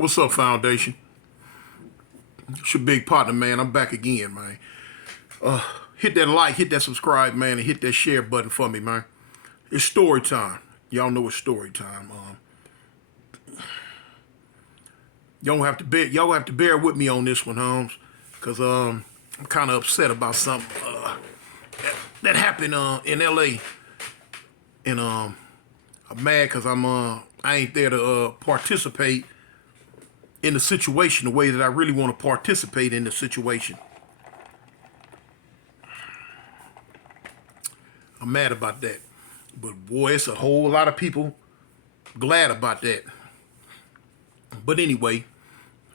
What's up, Foundation? It's your big partner, man. I'm back again, man. Hit that like, hit that subscribe, man, and hit that share button for me, man. It's story time. Y'all know it's story time. Y'all have to bear with me on this one, Holmes, cause I'm kind of upset about something that happened in L.A. and I'm mad cause I ain't there to participate in the situation the way that I really want to participate in the situation. I'm mad about that. But boy, it's a whole lot of people glad about that. But anyway,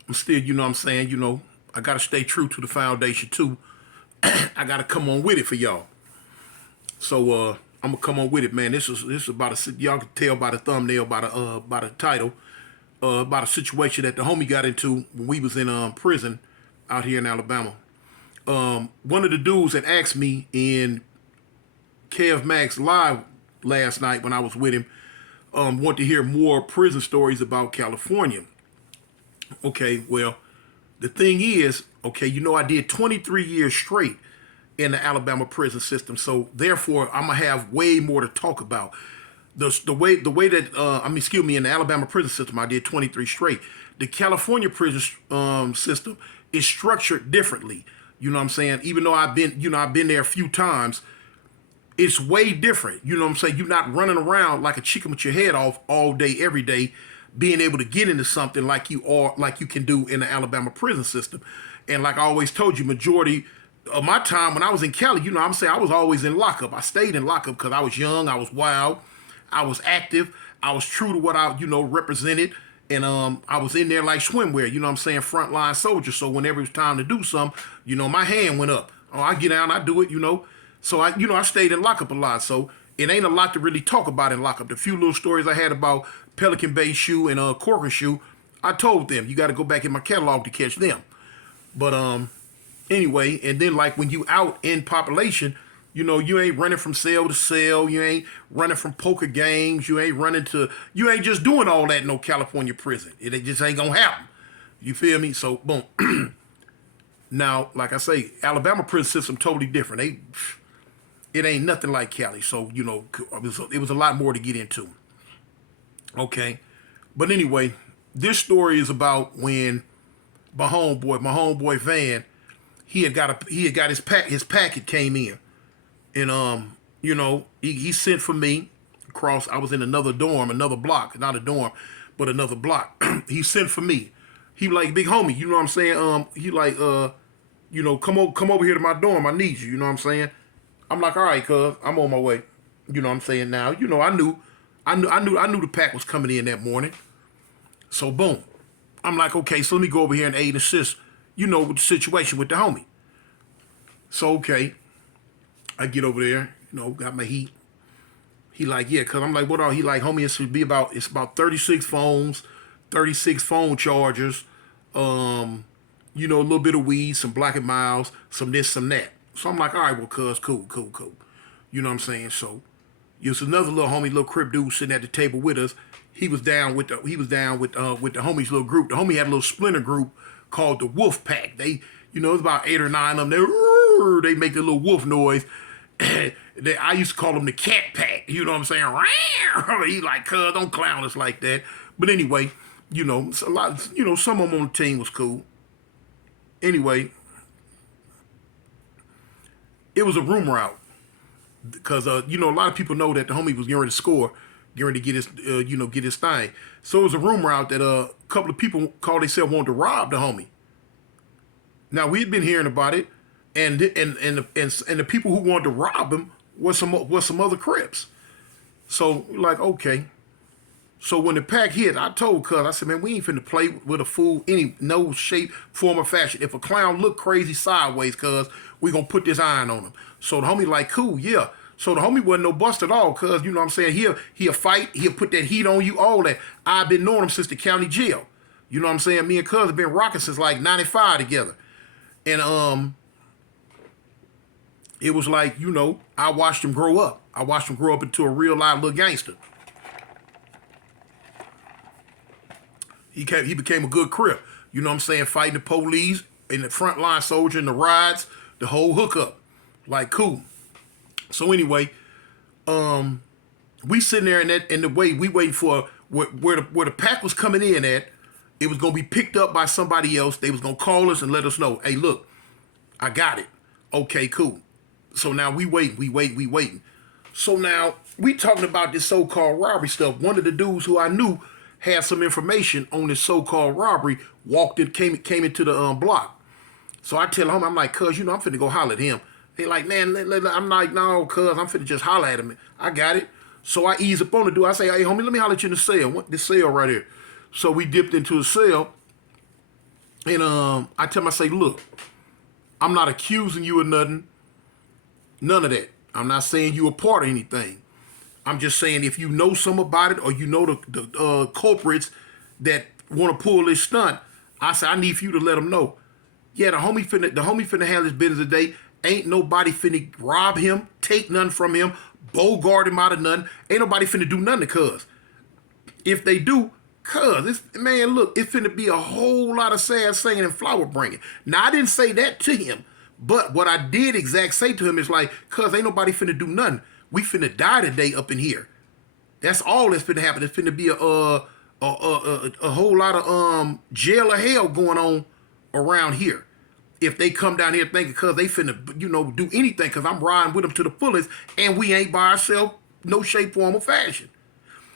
I'm still, you know what I'm saying, I got to stay true to the foundation too. I got to come on with it for y'all. So I'm going to come on with it, man. This is about y'all can tell by the thumbnail, by the title, about a situation that the homie got into when we was in prison out here in Alabama. One of the dudes that asked me in Kev Max Live last night when I was with him, want to hear more prison stories about California. Okay, well, the thing is, okay, I did 23 years straight in the Alabama prison system, so therefore I'm gonna have way more to talk about. The way that in the Alabama prison system I did 23 straight. The California prison system is structured differently. You know what I'm saying? Even though I've been there a few times, it's way different. You know what I'm saying? You're not running around like a chicken with your head off all day, every day, being able to get into something like you can do in the Alabama prison system. And like I always told you, majority of my time when I was in Cali, I was always in lockup. I stayed in lockup because I was young, I was wild, I was active, I was true to what I, represented. And I was in there like swimwear, frontline soldier. So whenever it was time to do something, my hand went up. Oh, I get down, I do it, So I stayed in lockup a lot. So it ain't a lot to really talk about in lockup. The few little stories I had about Pelican Bay shoe and Corcoran shoe, I told them. You got to go back in my catalog to catch them. But anyway, and then like when you out in population, you ain't running from cell to cell. You ain't running from poker games. You ain't just doing all that in no California prison. It just ain't gonna happen. You feel me? So boom. Now, like I say, Alabama prison system totally different. It ain't nothing like Cali. So, it was a lot more to get into. Okay. But anyway, this story is about when my homeboy Van, he had got his packet came in. And he sent for me across. I was in another block, not a dorm, but another block. He sent for me. He like, big homie, you know what I'm saying? He like, come over here to my dorm. I need you. You know what I'm saying? I'm like, all right, cuz, I'm on my way. You know what I'm saying? Now, I knew the pack was coming in that morning. So boom. I'm like, okay, so let me go over here and aid and assist, with the situation with the homie. So okay. I get over there, got my heat. He like, yeah, cuz I'm like, what are he like, homie, it's about 36 phones, 36 phone chargers, a little bit of weed, some Black and Miles, some this, some that. So I'm like, all right, well, cuz, cool. You know what I'm saying? So there's another little homie, little crip dude sitting at the table with us. He was down with the homies little group. The homie had a little splinter group called the Wolf Pack. They, it's about 8 or 9 of them. They make the little wolf noise. I used to call them the Cat Pack. You know what I'm saying? He like, cuz, don't clown us like that. But anyway, a lot, some of them on the team was cool. Anyway, it was a rumor out because a lot of people know that the homie was getting ready to score, getting ready to get his get his thing. So it was a rumor out that a couple of people called themselves wanted to rob the homie. Now we'd been hearing about it, and the people who wanted to rob him was some other Crips. So like, okay. So when the pack hit, I told cuz, I said, man, we ain't finna play with a fool no shape, form, or fashion. If a clown look crazy sideways, cuz, we gonna put this iron on him. So the homie like, cool, yeah. So the homie wasn't no bust at all, cuz, you know what I'm saying? He'll fight, he'll put that heat on you, all that. I've been knowing him since the county jail. You know what I'm saying? Me and cuz have been rocking since like 95 together. And it was like, I watched him grow up. I watched him grow up into a real live little gangster. He became a good crip. You know what I'm saying? Fighting the police and the frontline soldier and the rides, the whole hookup. Like cool. So anyway, we sitting there in the way we waiting for where the pack was coming in at. It was gonna be picked up by somebody else. They was gonna call us and let us know, hey, look, I got it. Okay, cool. So now we waiting. So now we talking about this so-called robbery stuff. One of the dudes who I knew had some information on this so-called robbery walked in, came into the block. So I tell him, I'm like, cuz, I'm finna go holler at him. They like, man, I'm like, no, cuz, I'm finna just holler at him. I got it. So I ease up on the dude. I say, hey, homie, let me holler at you in the cell. This cell right here. So we dipped into the cell. And I tell him, I say, look, I'm not accusing you of nothing. None of that. I'm not saying you a part of anything. I'm just saying if you know something about it or you know the culprits that want to pull this stunt, I say I need for you to let them know. Yeah, the homie finna handle his business today. Ain't nobody finna rob him, take nothing from him, bogart him out of nothing. Ain't nobody finna do nothing to cuz. If they do, cuz, man, look, it's finna be a whole lot of sad singing and flower bringing. Now, I didn't say that to him, but what I did say to him is like, cuz, ain't nobody finna do nothing. We finna die today up in here. That's all that's finna happen. It's finna be a whole lot of jail or hell going on around here. If they come down here thinking cuz they finna, do anything, cuz I'm riding with them to the fullest and we ain't by ourselves, no shape, form, or fashion.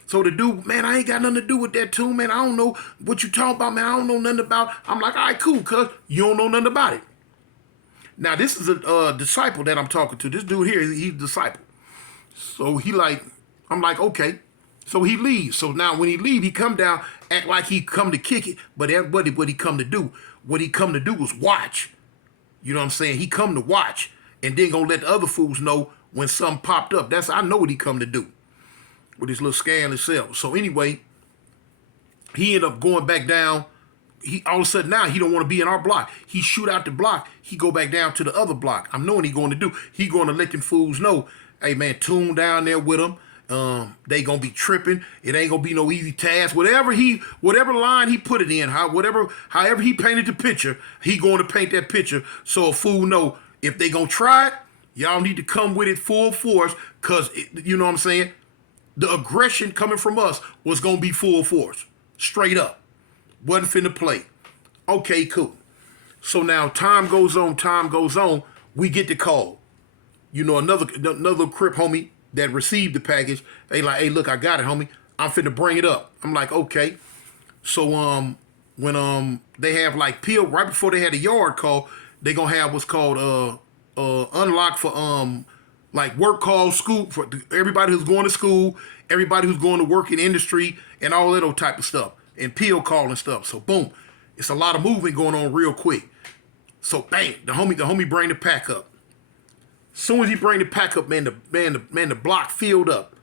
So the dude, man, I ain't got nothing to do with that too, man. I don't know what you talking about, man. I don't know nothing about. I'm like, all right, cool, cuz you don't know nothing about it. Now, this is a disciple that I'm talking to. This dude here, he's a disciple. So I'm like, okay. So he leaves. So now when he leave, he come down, act like he come to kick it. But everybody, what he come to do? What he come to do was watch. You know what I'm saying? He come to watch and then gonna let the other fools know when something popped up. I know what he come to do with his little scandalous self. So anyway, he ended up going back down. He all of a sudden now he don't want to be in our block. He shoot out the block. He go back down to the other block. I'm knowing he going to do. He going to let them fools know, hey man, tune down there with them. They gonna be tripping. It ain't gonna be no easy task. Whatever line he put it in, however he painted the picture, he going to paint that picture so a fool know if they gonna try it, y'all need to come with it full force, cause you know what I'm saying. The aggression coming from us was gonna be full force, straight up. Wasn't finna play. Okay, cool. So now time goes on. We get the call. Another Crip homie that received the package. They like, hey, look, I got it, homie. I'm finna bring it up. I'm like, okay. So when they have like peel right before they had a yard call, they gonna have what's called unlock for like work call, school, for everybody who's going to school, everybody who's going to work in industry, and all that old type of stuff, and peel call and stuff. So boom, it's a lot of movement going on real quick. So bang, the homie bring the pack up. Soon as he bring the pack up, man, the block filled up.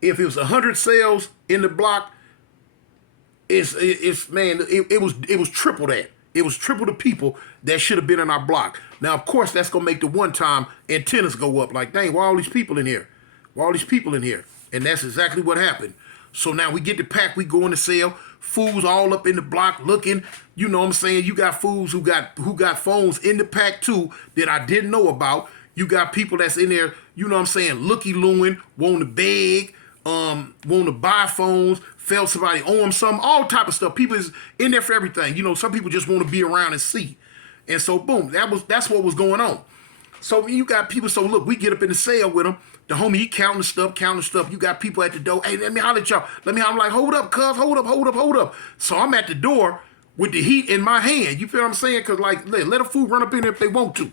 If it was 100 cells in the block, it was triple that. It was triple the people that should have been in our block. Now, of course, that's gonna make the one time antennas go up. Like, dang, why all these people in here? Why all these people in here? And that's exactly what happened. So now we get the pack, we go in the cell. Fools all up in the block looking. You know what I'm saying? You got fools who got phones in the pack too that I didn't know about. You got people that's in there, you know what I'm saying, looky-looing, want to beg, want to buy phones, felt somebody owe them something, all type of stuff. People is in there for everything. Some people just want to be around and see. And so, boom, that's what was going on. So you got people, so look, we get up in the cell with them. The homie, he counting stuff. You got people at the door. Hey, let me holler at y'all. I'm like, hold up, cuz, hold up. So I'm at the door with the heat in my hand. You feel what I'm saying? Because, like, let a fool run up in there if they want to.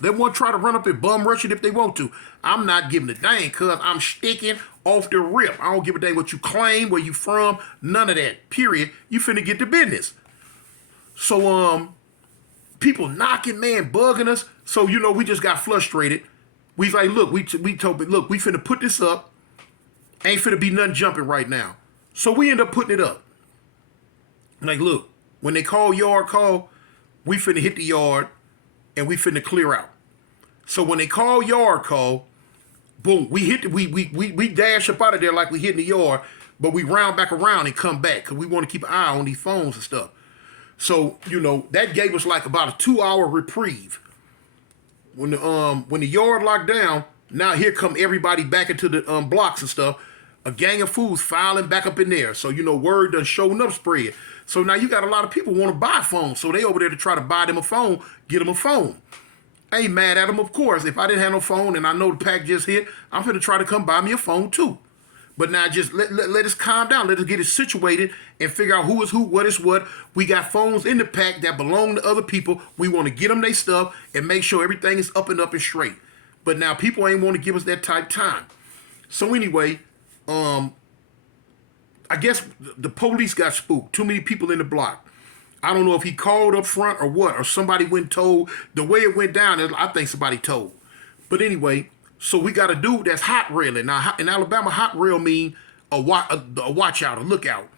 They want to try to run up and bum rush it if they want to. I'm not giving a dang, cuz I'm sticking off the rip. I don't give a dang what you claim, where you from, none of that, period. You finna get to business. So, people knocking, man, bugging us. So, we just got frustrated. We like, look, we told me, look, we finna put this up. Ain't finna be nothing jumping right now. So we end up putting it up. Like, look, when they call yard call, we finna hit the yard and we finna clear out. So when they call yard call, boom, we dash up out of there like we hit in the yard. But we round back around and come back because we want to keep an eye on these phones and stuff. So, that gave us like about a 2-hour reprieve. When the yard locked down, now here come everybody back into the blocks and stuff. A gang of fools filing back up in there. So, word done showing up spread. So now you got a lot of people want to buy phones. So they over there to try to buy them a phone, get them a phone. I ain't mad at them, of course. If I didn't have no phone and I know the pack just hit, I'm finna try to come buy me a phone too. But now just let us calm down. Let us get it situated and figure out who is who, what is what. We got phones in the pack that belong to other people. We want to get them their stuff and make sure everything is up and straight. But now people ain't want to give us that type time. So anyway, I guess the police got spooked. Too many people in the block. I don't know if he called up front or what, or somebody went told. The way it went down, I think somebody told. But anyway, so we got a dude that's hot railing. Now, in Alabama, hot rail mean a watch out, a lookout.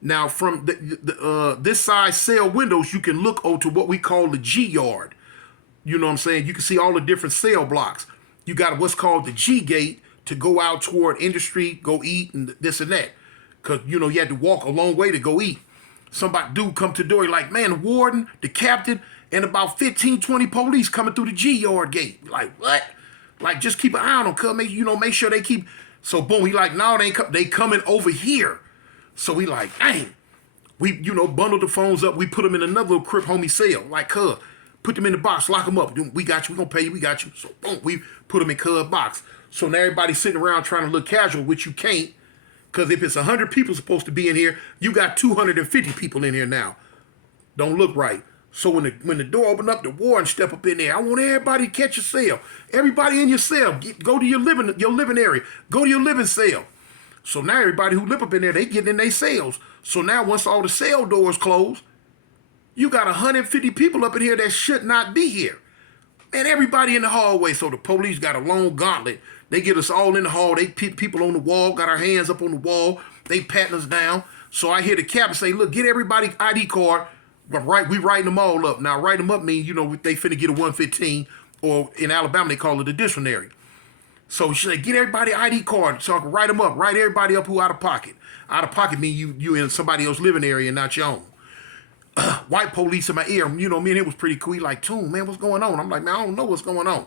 Now, from this side cell windows, you can look over to what we call the G yard. You know what I'm saying? You can see all the different cell blocks. You got what's called the G gate to go out toward industry, go eat, and this and that. Because, you had to walk a long way to go eat. Dude come to the door, he like, man, the warden, the captain, and about 15, 20 police coming through the G yard gate. Like, what? Like, just keep an eye on them, cuz, make sure they keep. So, boom, he like, no, they coming over here. So we like, dang. We, bundled the phones up. We put them in another little crib homie cell. Like, cuz, put them in the box, lock them up. We got you, we gonna pay you, we got you. So, boom, we put them in cuz box. So now everybody's sitting around trying to look casual, which you can't. Because if it's 100 people supposed to be in here, you got 250 people in here now. Don't look right. So when the door opened up, the warden step up in there. I want everybody to catch your cell. Everybody in your cell, go to your living area. Go to your living cell. So now everybody who live up in there, they get in their cells. So now once all the cell doors close, you got 150 people up in here that should not be here. And everybody in the hallway. So the police got a long gauntlet. They get us all in the hall. They people on the wall, got our hands up on the wall. They patting us down. So I hear the captain say, look, get everybody ID card. But we writing them all up. Now, write them up means, they finna get a 115. Or in Alabama, they call it a dictionary. So she said, get everybody ID card so I can write them up. Write everybody up who out of pocket. Out of pocket means you in somebody else's living area and not your own. White police in my ear. Me and it was pretty cool. He like, Toon, man, what's going on? I'm like, man, I don't know what's going on.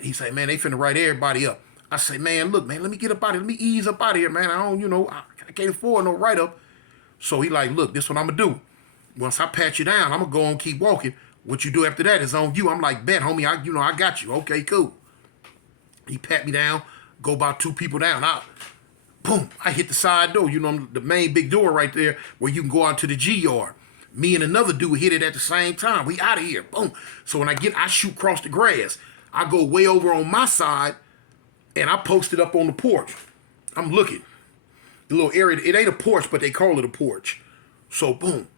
He say, man, they finna write everybody up. I say, man, look, man, let me get up out of here. Let me ease up out of here, man. I don't, I can't afford no write-up. So he like, look, this is what I'm gonna do. Once I pat you down, I'm gonna go on keep walking. What you do after that is on you. I'm like, bet, homie, I got you. Okay, cool. He pat me down, go about 2 people down. Boom, I hit the side door. The main big door right there where you can go out to the G yard. Me and another dude hit it at the same time. We out of here. Boom. So when I shoot across the grass. I go way over on my side, and I post it up on the porch. I'm looking. The little area, it ain't a porch, but they call it a porch. So, boom.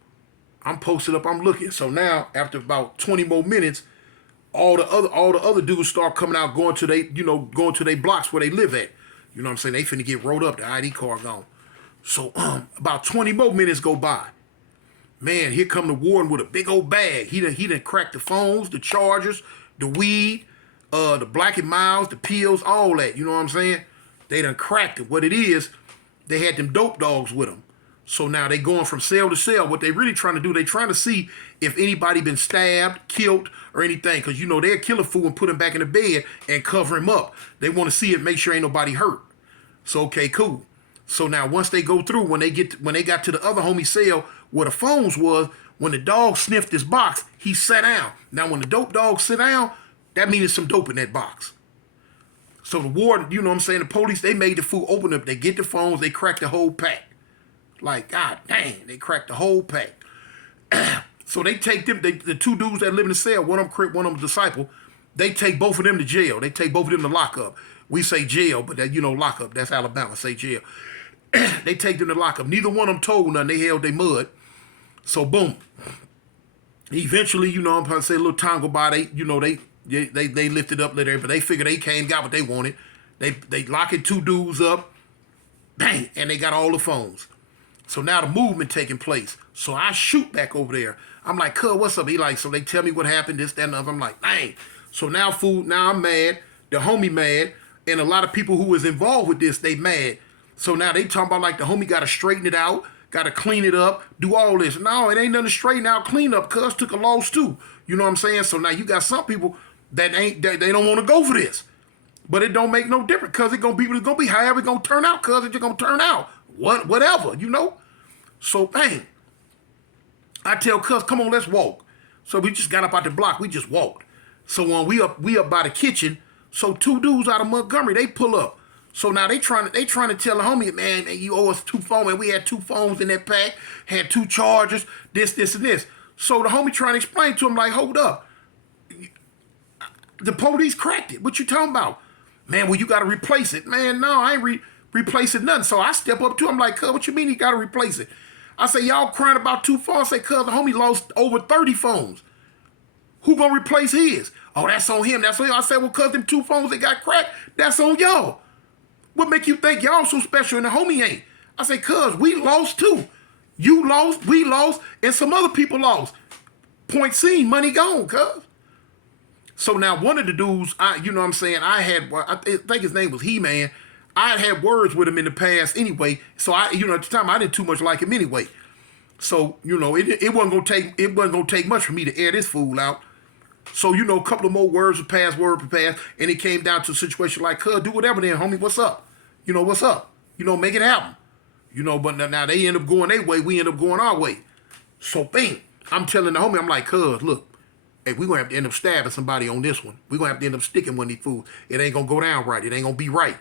I'm posted up, I'm looking. So now, after about 20 more minutes, all the other dudes start coming out, going to their blocks where they live at. You know what I'm saying? They finna get rolled up, the ID card gone. So, about 20 more minutes go by. Man, here come the warden with a big old bag. He done cracked the phones, the chargers, the weed, the Black and Miles, the pills, all that. You know what I'm saying? They done cracked it. What it is, they had them dope dogs with them. So now they going from cell to cell. What they really trying to do, they trying to see if anybody been stabbed, killed, or anything. Because, they'll kill a fool and put him back in the bed and cover him up. They want to see it, make sure ain't nobody hurt. So, okay, cool. So now once they go through, when they got to the other homie cell where the phones was, when the dog sniffed his box, he sat down. Now when the dope dog sit down, that means there's some dope in that box. So the warden, the police, they made the fool open up. They get the phones, they crack the whole pack. Like, God dang, they cracked the whole pack. So they take them, the 2 dudes that live in the cell, one of them crip, one of them disciple, they take both of them to jail. They take both of them to lockup. We say jail, but that, lockup. That's Alabama, say jail. They take them to lockup. Neither one of them told nothing. They held their mud. So boom. Eventually, I'm going to say a little time go by, they lifted up, but they figured they came, got what they wanted. They locking 2 dudes up, bang, and they got all the phones. So now the movement taking place. So I shoot back over there. I'm like, cuz, what's up? He like, so they tell me what happened, this, that, and other. I'm like, dang. So now, fool, now I'm mad. The homie mad. And a lot of people who was involved with this, they mad. So now they talking about like the homie got to straighten it out, got to clean it up, do all this. No, it ain't nothing to straighten out, clean up. Cuz took a loss too. You know what I'm saying? So now you got some people that they don't want to go for this, but it don't make no difference. Cuz it's gonna be however it's gonna turn out. Cuz it's just gonna turn out whatever. You know. So bang, I tell Cuz, come on, let's walk. So we just got up out the block. We just walked. So when we up by the kitchen. So two dudes out of Montgomery, they pull up. So now they trying to tell the homie, man, you owe us 2 phones. Man, we had 2 phones in that pack, had 2 chargers, this, and this. So the homie trying to explain to him, like, hold up. The police cracked it. What you talking about? Man, well, you got to replace it. Man, no, I ain't replacing nothing. So I step up to him like, cuz, what you mean you got to replace it? I say, y'all crying about 2 phones. I say, cuz, the homie lost over 30 phones. Who gonna replace his? Oh, that's on him. That's on him. I said, well, cuz them 2 phones that got cracked, that's on y'all. What make you think y'all so special and the homie ain't? I say, cuz, we lost too. You lost, we lost, and some other people lost. Point seen, money gone, cuz. So now one of the dudes, you know what I'm saying, I think his name was He-Man. I had words with him in the past anyway. So at the time I didn't too much like him anyway. So, it wasn't gonna take much for me to air this fool out. So, a couple of more words would pass, and it came down to a situation like, cuz, do whatever then, homie, what's up? What's up? Make it happen. But now they end up going their way, we end up going our way. So, bang, I'm telling the homie, I'm like, cuz, look, hey, we're going to have to end up stabbing somebody on this one. We're going to have to end up sticking one of these fools. It ain't going to go down right. It ain't going to be right.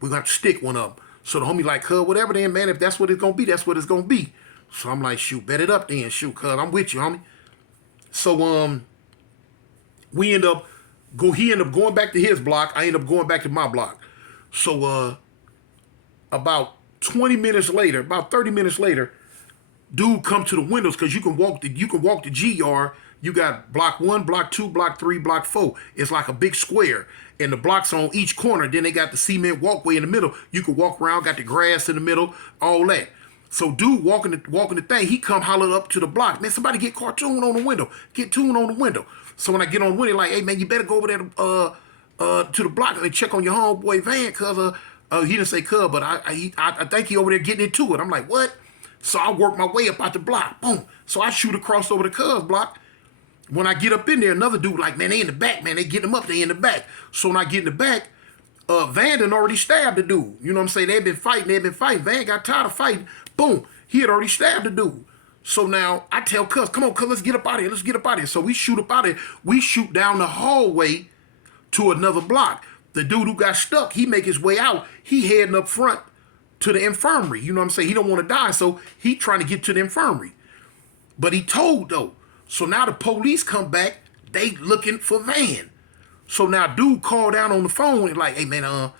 We're going to have to stick one of them. So the homie like, cuz, whatever then, man, if that's what it's going to be, that's what it's going to be. So I'm like, shoot, bet it up then, shoot, cuz, I'm with you, homie. So, he ended up going back to his block. I ended up going back to my block. So about 20 minutes later, about 30 minutes later, dude come to the windows because you can walk the G yard. You got block 1, block 2, block 3, block 4. It's like a big square. And the blocks on each corner. Then they got the cement walkway in the middle. You can walk around, got the grass in the middle, all that. So dude walking the thing, he come hollering up to the block. Man, somebody get cartoon on the window. Get tune on the window. So when I get on the window, like, hey man, you better go over there to the block and check on your homeboy van, cuz he didn't say cuz, but I think he over there getting into it. I'm like, what? So I work my way up out the block. Boom. So I shoot across over the cuz block. When I get up in there, another dude like, man, they in the back, man. They getting them up, they in the back. So when I get in the back, Van done already stabbed the dude. You know what I'm saying? They've been fighting. Van got tired of fighting. Boom. He had already stabbed the dude. So now I tell cuz, come on, cuz, let's get up out of here. So we shoot up out of here. We shoot down the hallway to another block. The dude who got stuck, he make his way out. He heading up front to the infirmary. You know what I'm saying? He don't want to die, so he trying to get to the infirmary. But he told, though. So now the police come back. They looking for Van. So now dude called down on the phone and like, hey, man,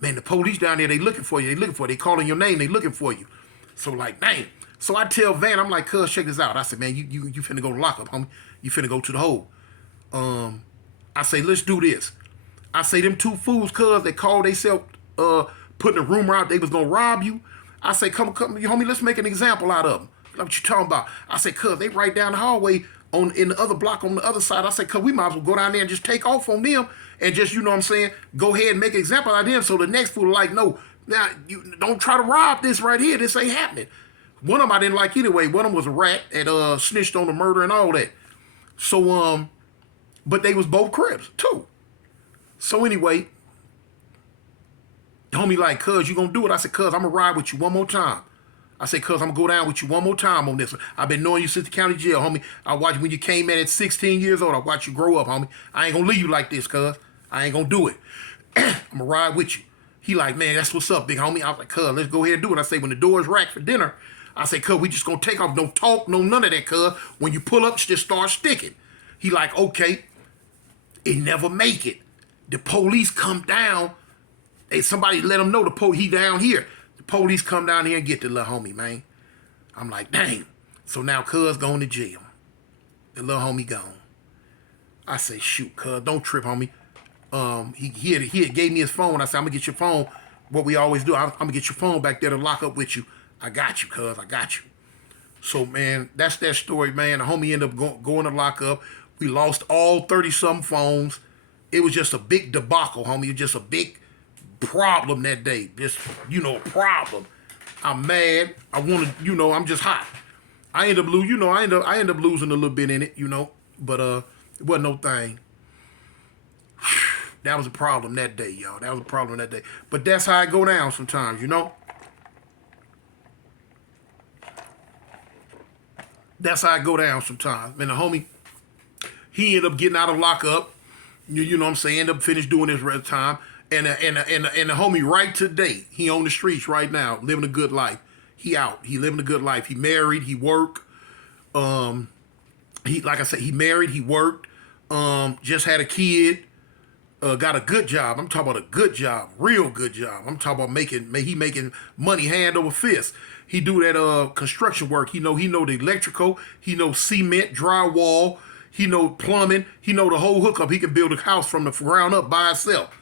the police down there, they looking for you. They calling your name. They looking for you. So like, dang. So I tell Van, I'm like, cuz, check this out. I said, man, you finna go to lockup, homie. You finna go to the hole. I say, let's do this. I say, them 2 fools, cuz, they called themselves, putting a rumor out they was gonna rob you. I say, come, homie, let's make an example out of them. Like what you talking about? I say, cuz, they right down the hallway in the other block on the other side. I say, cuz, we might as well go down there and just take off on them and just, you know what I'm saying, go ahead and make an example out of them. So the next fool like, no, now, you don't try to rob this right here. This ain't happening. One of them I didn't like anyway. One of them was a rat that snitched on the murder and all that. So, but they was both Crips, too. So anyway, the homie like, cuz, you gonna do it? I said, cuz, I'm gonna ride with you one more time. I said, cuz, I'm gonna go down with you one more time on this one. I've been knowing you since the county jail, homie. I watched when you came in at 16 years old. I watched you grow up, homie. I ain't gonna leave you like this, cuz. I ain't gonna do it. I'm gonna ride with you. He like, man, that's what's up, big homie. I was like, cuz, let's go ahead and do it. I say, when the door's racked for dinner, I say, cuz, we just gonna take off. Don't talk, no none of that, cuz. When you pull up, just start sticking. He like, okay. It never make it. The police come down. Somebody let him know he down here. The police come down here and get the little homie, man. I'm like, dang. So now cuz going to jail. The little homie gone. I say, shoot, cuz, don't trip, homie. He had gave me his phone. I said, I'm gonna get your phone. What we always do, I'm gonna get your phone back there to lock up with you. I got you, cuz, I got you. So, man, that's that story, man. The homie ended up going to lock up. We lost all 30-something phones. It was just a big debacle, homie. It was just a big problem that day. Just, a problem. I'm mad. I want to, I'm just hot. I end up losing, I end up losing a little bit in it, but it wasn't no thing. That was a problem that day, y'all. That was a problem that day. But that's how I go down sometimes, That's how I go down sometimes. And the homie, he ended up getting out of lockup. You know what I'm saying? End up finished doing his red time. And the homie right today, he on the streets right now, living a good life. He out. He living a good life. He married. He worked. He, like I said, he married. He worked. Just had a kid. Got a good job. I'm talking about a good job, real good job. I'm talking about making money hand over fist. He do that construction work. He know the electrical. He know cement, drywall. He know plumbing. He know the whole hookup. He can build a house from the ground up by himself.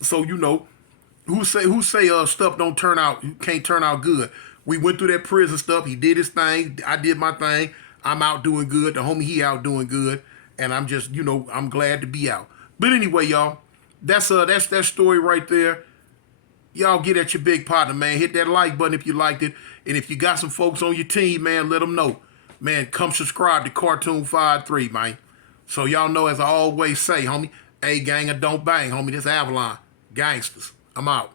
So who say stuff can't turn out good. We went through that prison stuff. He did his thing. I did my thing. I'm out doing good. The homie, he out doing good. And I'm just, I'm glad to be out. But anyway, y'all, that's that story right there. Y'all get at your big partner, man. Hit that like button if you liked it. And if you got some folks on your team, man, let them know. Man, come subscribe to Cartoon 53, man. So y'all know, as I always say, homie, A gang or don't bang, homie. This Avalon. Gangsters. I'm out.